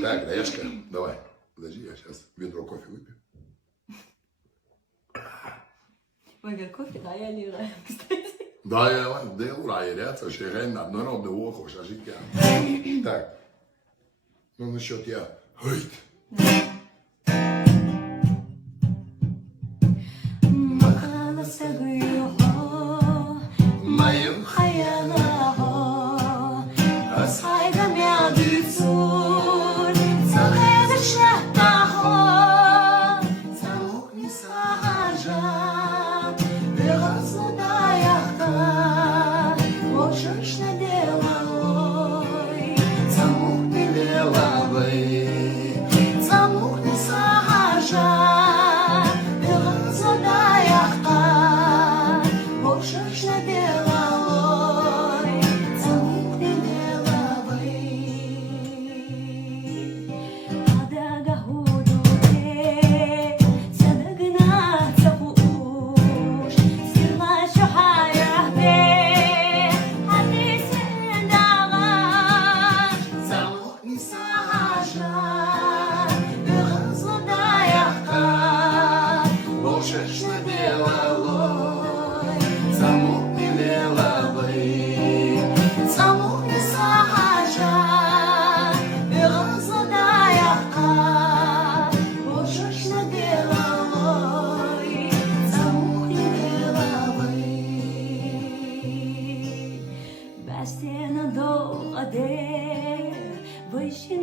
Так, Даешка, давай. Подожди, я сейчас ведро кофе выпью. Ой, кофе, да, я лира, кстати. Da, det är urajret, så jag rennar några av det åker så jag Так. Ну, насчет я. Höjt. Makala saguyo, Моим hayala ho, asayda miaditsur, saleda shata ho, saluk ni sahaja, berazуда yahta, можешь на деловой, самух не лелавы. самух не саhaja, berazуда yahta, можешь на деловой, самух не деловой. Адага худуте, садагна цапуш, сила шухаяхте, адисен дагаш, самух не саhaja, berazуда yahta, Можешь на деловой, самух не лелавы. самух не саhaja, berazуда yahta, можешь на деловой, самух не деловой. Бастена до аде, вышин